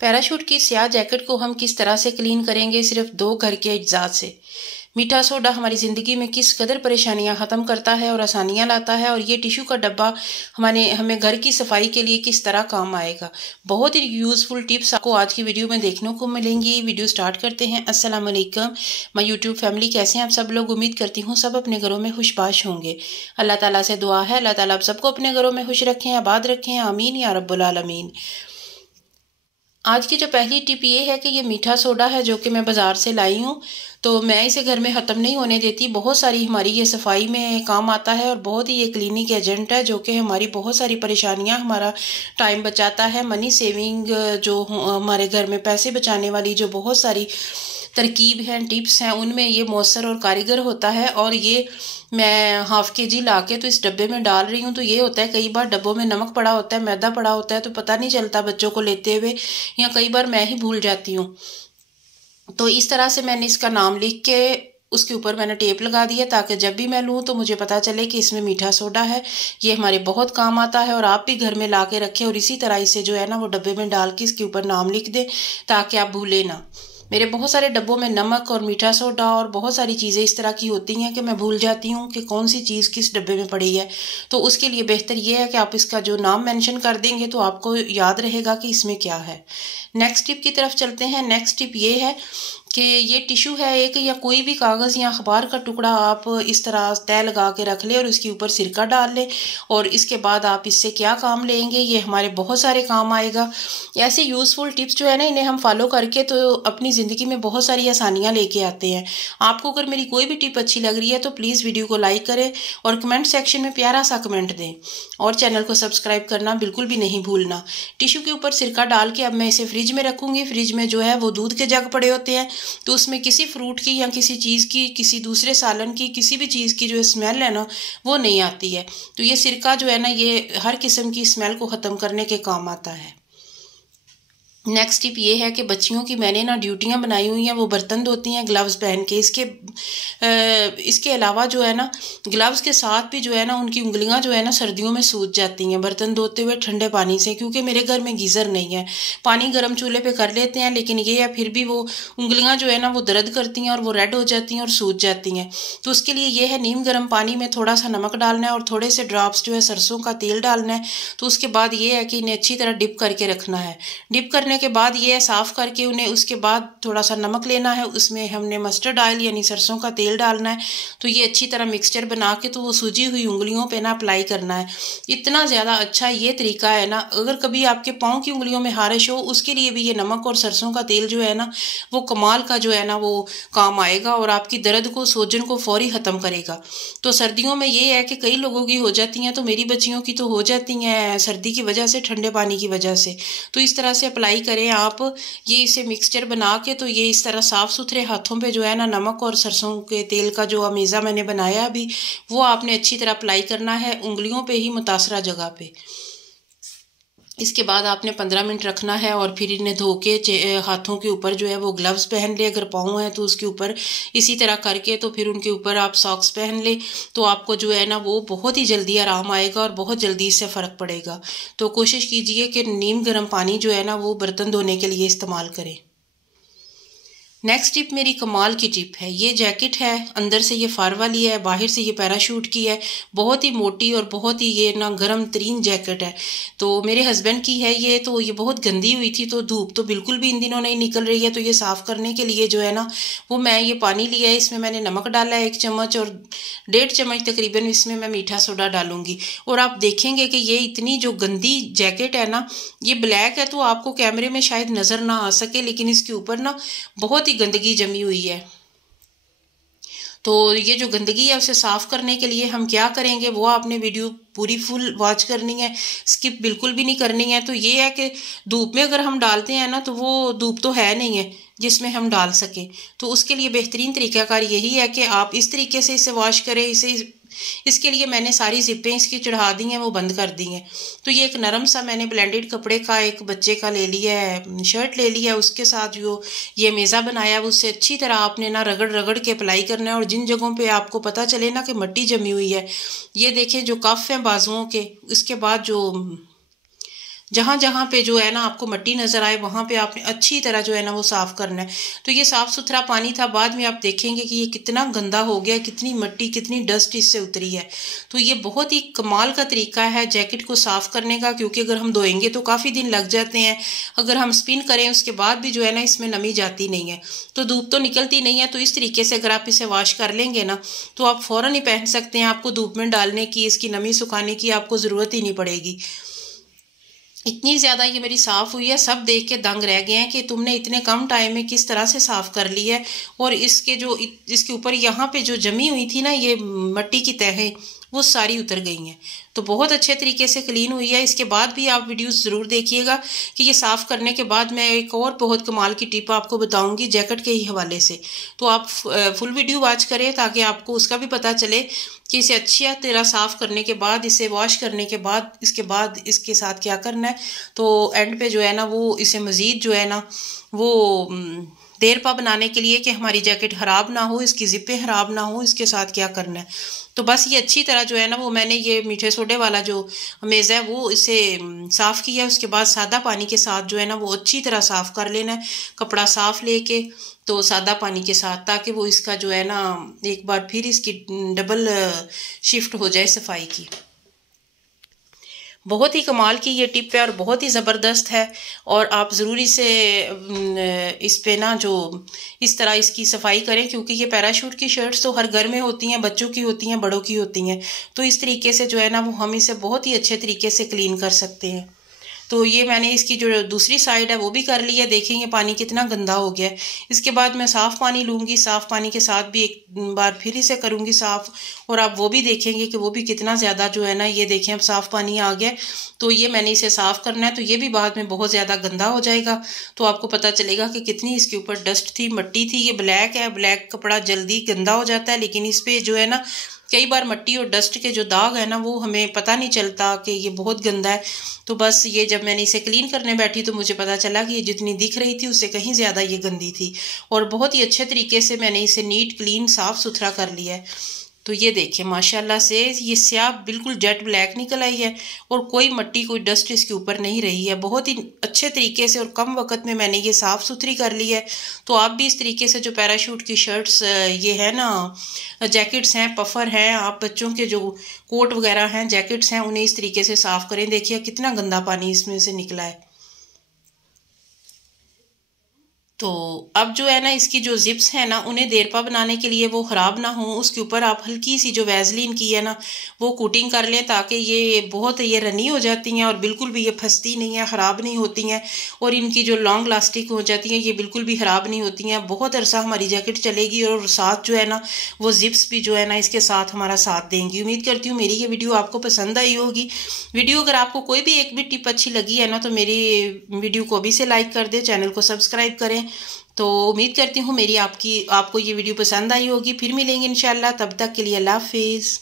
Parachute की स्याह jacket को हम किस तरह से क्लीन करेंगे सिर्फ 2 घर के अज्जात से। मीठा सोडा हमारी ज़िंदगी में किस कदर परेशानियां ख़त्म करता है और आसानियां लाता है, और ये टिश्यू का डब्बा हमें घर की सफाई के लिए किस तरह काम आएगा। बहुत ही यूज़फुल टिप्स आपको आज की वीडियो में देखने को मिलेंगी। वीडियो स्टार्ट करते हैं। अस्सलाम वालेकुम माय यूट्यूब फैमिली, कैसे हैं आप सब लोग। उम्मीद करती हूँ सब अपने घरों में खुशबाश होंगे। अल्लाह ताला से दुआ है अल्लाह ताला आप सबको अपने घरों में खुश रखें, आबाद रखें, आमीन या रब्बुल आलमीन। आज की जो पहली टिप ये है कि ये मीठा सोडा है जो कि मैं बाज़ार से लाई हूँ, तो मैं इसे घर में ख़त्म नहीं होने देती। बहुत सारी हमारी ये सफाई में काम आता है और बहुत ही ये क्लीनिक एजेंट है जो कि हमारी बहुत सारी परेशानियां, हमारा टाइम बचाता है। मनी सेविंग जो हमारे घर में पैसे बचाने वाली जो बहुत सारी तरकीब हैं, टिप्स हैं, उनमें ये मौसर और कारीगर होता है। और ये मैं हाफ kg ला के तो इस डब्बे में डाल रही हूँ। तो ये होता है कई बार डब्बों में नमक पड़ा होता है, मैदा पड़ा होता है, तो पता नहीं चलता बच्चों को लेते हुए, या कई बार मैं ही भूल जाती हूँ। तो इस तरह से मैंने इसका नाम लिख के उसके ऊपर मैंने टेप लगा दिया ताकि जब भी मैं लूँ तो मुझे पता चले कि इसमें मीठा सोडा है। ये हमारे बहुत काम आता है और आप भी घर में ला के रखें और इसी तरह इसे जो है ना वो डब्बे में डाल के इसके ऊपर नाम लिख दें ताकि आप भूलें ना। मेरे बहुत सारे डब्बों में नमक और मीठा सोडा और बहुत सारी चीज़ें इस तरह की होती हैं कि मैं भूल जाती हूँ कि कौन सी चीज़ किस डब्बे में पड़ी है। तो उसके लिए बेहतर ये है कि आप इसका जो नाम मेंशन कर देंगे तो आपको याद रहेगा कि इसमें क्या है। नेक्स्ट टिप की तरफ चलते हैं। नेक्स्ट टिप ये है कि ये टिश्यू है एक, या कोई भी कागज़ या अखबार का टुकड़ा आप इस तरह तय लगा के रख लें और उसके ऊपर सिरका डाल लें, और इसके बाद आप इससे क्या काम लेंगे, ये हमारे बहुत सारे काम आएगा। ऐसे यूज़फुल टिप्स जो है ना, इन्हें हम फॉलो करके तो अपनी ज़िंदगी में बहुत सारी आसानियाँ लेके आते हैं। आपको अगर मेरी कोई भी टिप अच्छी लग रही है तो प्लीज़ वीडियो को लाइक करें और कमेंट सेक्शन में प्यारा सा कमेंट दें, और चैनल को सब्सक्राइब करना बिल्कुल भी नहीं भूलना। टिश्यू के ऊपर सिरका डाल के अब मैं इसे फ्रिज में रखूँगी। फ्रिज में जो है वो दूध के जग पड़े होते हैं, तो उसमें किसी फ्रूट की या किसी चीज़ की, किसी दूसरे सालन की, किसी भी चीज़ की जो स्मेल है ना वो नहीं आती है। तो ये सिरका जो है ना ये हर किस्म की स्मेल को ख़त्म करने के काम आता है। नेक्स्ट टिप ये है कि बच्चियों की मैंने ना ड्यूटियां बनाई हुई हैं, वो बर्तन धोती हैं ग्लव्स पहन के। इसके अलावा जो है ना ग्लव्स के साथ भी जो है ना उनकी उंगलियां जो है ना सर्दियों में सूज जाती हैं बर्तन धोते हुए ठंडे पानी से, क्योंकि मेरे घर में गीज़र नहीं है। पानी गर्म चूल्हे पे कर लेते हैं, लेकिन ये है फिर भी वो उंगलियां जो है ना वो दर्द करती हैं और वो रेड हो जाती हैं और सूज जाती हैं। तो उसके लिए ये है नीम गर्म पानी में थोड़ा सा नमक डालना है और थोड़े से ड्रॉप्स जो है सरसों का तेल डालना है। तो उसके बाद ये है कि इन्हें अच्छी तरह डिप करके रखना है। डिप करने के बाद ये साफ़ करके उन्हें, उसके बाद थोड़ा सा नमक लेना है, उसमें हमने मस्टर्ड ऑयल यानी सरसों का तेल डालना है। तो ये अच्छी तरह मिक्सचर बना के तो वो सूजी हुई उंगलियों पे ना अप्लाई करना है। इतना ज़्यादा अच्छा ये तरीका है ना, अगर कभी आपके पाँव की उंगलियों में हारिश हो उसके लिए भी ये नमक और सरसों का तेल जो है ना वो कमाल का जो है ना वो काम आएगा और आपकी दर्द को, सोजन को फौरी ख़त्म करेगा। तो सर्दियों में ये है कि कई लोगों की हो जाती हैं, तो मेरी बच्चियों की तो हो जाती हैं सर्दी की वजह से, ठंडे पानी की वजह से। तो इस तरह से अप्लाई करें आप ये इसे मिक्सचर बना के। तो ये इस तरह साफ़ सुथरे हाथों पे जो है ना नमक और सरसों के तेल का जो अमीज़ा मैंने बनाया अभी, वो आपने अच्छी तरह अप्लाई करना है उंगलियों पे ही, मुतासरा जगह पे। इसके बाद आपने 15 मिनट रखना है और फिर इन्हें धो के हाथों के ऊपर जो है वो ग्लव्स पहन ले। अगर पाँव है तो उसके ऊपर इसी तरह करके तो फिर उनके ऊपर आप सॉक्स पहन ले, तो आपको जो है ना वो बहुत ही जल्दी आराम आएगा और बहुत जल्दी इससे फ़र्क पड़ेगा। तो कोशिश कीजिए कि नीम गर्म पानी जो है ना वो बर्तन धोने के लिए इस्तेमाल करें। नेक्स्ट टिप मेरी कमाल की टिप है। ये जैकेट है, अंदर से ये फार वाली है, बाहर से ये पैराशूट की है। बहुत ही मोटी और बहुत ही ये ना गर्म तरीन जैकेट है। तो मेरे हस्बैंड की है ये, तो ये बहुत गंदी हुई थी, तो धूप तो बिल्कुल भी इन दिनों नहीं निकल रही है। तो ये साफ़ करने के लिए जो है ना वो मैं ये पानी लिया है, इसमें मैंने नमक डाला है 1 चम्मच और 1.5 चम्मच तकरीबन इसमें मैं मीठा सोडा डालूंगी। और आप देखेंगे कि ये इतनी जो गंदी जैकेट है ना, ये ब्लैक है तो आपको कैमरे में शायद नज़र ना आ सके, लेकिन इसके ऊपर ना बहुत गंदगी जमी हुई है। तो ये जो गंदगी है उसे साफ करने के लिए हम क्या करेंगे वो आपने वीडियो पूरी फुल वॉच करनी है, स्किप बिल्कुल भी नहीं करनी है। तो ये है कि धूप में अगर हम डालते हैं ना तो वो धूप तो है नहीं है जिसमें हम डाल सकें। तो उसके लिए बेहतरीन तरीकाकार यही है कि आप इस तरीके से इसे वॉश करें। इसके लिए मैंने सारी जिपें इसकी चढ़ा दी हैं, वो बंद कर दी हैं। तो ये एक नरम सा मैंने ब्लेंडेड कपड़े का एक बच्चे का ले लिया है, शर्ट ले लिया, उसके साथ जो ये मेज़ा बनाया उससे अच्छी तरह आपने ना रगड़ रगड़ के अप्लाई करना है। और जिन जगहों पे आपको पता चले ना कि मिट्टी जमी हुई है, ये देखें जो कफ हैं बाजुओं के, इसके बाद जो जहाँ जहाँ पे जो है ना आपको मिट्टी नज़र आए वहाँ पे आपने अच्छी तरह जो है ना वो साफ़ करना है। तो ये साफ़ सुथरा पानी था, बाद में आप देखेंगे कि ये कितना गंदा हो गया, कितनी मिट्टी कितनी डस्ट इससे उतरी है। तो ये बहुत ही कमाल का तरीका है जैकेट को साफ़ करने का, क्योंकि अगर हम धोएंगे तो काफ़ी दिन लग जाते हैं। अगर हम स्पिन करें उसके बाद भी जो है ना इसमें नमी जाती नहीं है, तो धूप तो निकलती नहीं है। तो इस तरीके से अगर आप इसे वॉश कर लेंगे ना तो आप फ़ौरन ही पहन सकते हैं। आपको धूप में डालने की, इसकी नमी सुखाने की आपको ज़रूरत ही नहीं पड़ेगी। इतनी ज़्यादा ये मेरी साफ़ हुई है, सब देख के दंग रह गए हैं कि तुमने इतने कम टाइम में किस तरह से साफ़ कर ली है। और इसके ऊपर यहाँ पे जो जमी हुई थी ना ये मिट्टी की तहें, वो सारी उतर गई हैं। तो बहुत अच्छे तरीके से क्लीन हुई है। इसके बाद भी आप वीडियोस ज़रूर देखिएगा कि ये साफ़ करने के बाद मैं एक और बहुत कमाल की टिप आपको बताऊंगी जैकेट के ही हवाले से। तो आप फुल वीडियो वॉच करें ताकि आपको उसका भी पता चले कि इसे अच्छी तरह साफ़ करने के बाद, इसे वॉश करने के बाद, इसके बाद इसके साथ क्या करना है। तो एंड पे जो है ना वो इसे मज़ीद जो है ना वो देरपा बनाने के लिए कि हमारी जैकेट ख़राब ना हो, इसकी ज़िपें ख़राब ना हो, इसके साथ क्या करना है। तो बस ये अच्छी तरह जो है ना वो मैंने ये मीठे सोडे वाला जो मेज़ है वो इसे साफ़ किया। उसके बाद सादा पानी के साथ जो है ना वो अच्छी तरह साफ़ कर लेना है, कपड़ा साफ़ लेके तो सादा पानी के साथ, ताकि वो इसका जो है ना एक बार फिर इसकी डबल शिफ्ट हो जाए सफाई की। बहुत ही कमाल की ये टिप है और बहुत ही ज़बरदस्त है। और आप ज़रूरी से इस पे ना जो इस तरह इसकी सफाई करें, क्योंकि ये पैराशूट की शर्ट्स तो हर घर में होती हैं, बच्चों की होती हैं, बड़ों की होती हैं। तो इस तरीके से जो है ना वो हम इसे बहुत ही अच्छे तरीके से क्लीन कर सकते हैं। तो ये मैंने इसकी जो दूसरी साइड है वो भी कर ली है। देखेंगे पानी कितना गंदा हो गया है। इसके बाद मैं साफ़ पानी लूँगी, साफ़ पानी के साथ भी एक बार फिर इसे करूँगी साफ़, और आप वो भी देखेंगे कि वो भी कितना ज़्यादा जो है ना, ये देखें अब साफ़ पानी आ गया। तो ये मैंने इसे साफ़ करना है, तो ये भी बाद में बहुत ज़्यादा गंदा हो जाएगा। तो आपको पता चलेगा कि कितनी इसके ऊपर डस्ट थी, मिट्टी थी। ये ब्लैक है, ब्लैक कपड़ा जल्दी गंदा हो जाता है, लेकिन इस पर जो है ना कई बार मिट्टी और डस्ट के जो दाग है ना वो हमें पता नहीं चलता कि ये बहुत गंदा है। तो बस ये जब मैंने इसे क्लीन करने बैठी तो मुझे पता चला कि ये जितनी दिख रही थी उससे कहीं ज़्यादा ये गंदी थी। और बहुत ही अच्छे तरीके से मैंने इसे नीट क्लीन साफ़ सुथरा कर लिया है। तो ये देखिए माशाल्लाह से ये स्याह बिल्कुल जेट ब्लैक निकल आई है और कोई मिट्टी कोई डस्ट इसके ऊपर नहीं रही है। बहुत ही अच्छे तरीके से और कम वक्त में मैंने ये साफ़ सुथरी कर ली है। तो आप भी इस तरीके से जो पैराशूट की शर्ट्स ये है ना जैकेट्स हैं, पफर हैं, आप बच्चों के जो कोट वगैरह हैं, जैकेट्स हैं, उन्हें इस तरीके से साफ़ करें। देखिए कितना गंदा पानी इसमें से निकला है। तो अब जो है ना इसकी जो जिप्स है ना उन्हें देरपा बनाने के लिए वो ख़राब ना हो, उसके ऊपर आप हल्की सी जो वैसलीन की है ना वो कोटिंग कर लें, ताकि ये बहुत ये रनी हो जाती हैं और बिल्कुल भी ये फंसती नहीं है, ख़राब नहीं होती हैं। और इनकी जो लॉन्ग लास्टिक हो जाती हैं ये बिल्कुल भी ख़राब नहीं होती हैं। बहुत अरसा हमारी जैकेट चलेगी और साथ जो है ना वो जिप्स भी जो है ना इसके साथ हमारा साथ देंगी। उम्मीद करती हूँ मेरी ये वीडियो आपको पसंद आई होगी। वीडियो अगर आपको कोई भी एक भी टिप अच्छी लगी है ना तो मेरी वीडियो को अभी से लाइक कर दें, चैनल को सब्सक्राइब करें। तो उम्मीद करती हूँ आपको ये वीडियो पसंद आई होगी। फिर मिलेंगे इंशाल्लाह, तब तक के लिए अल्लाह हाफिज़।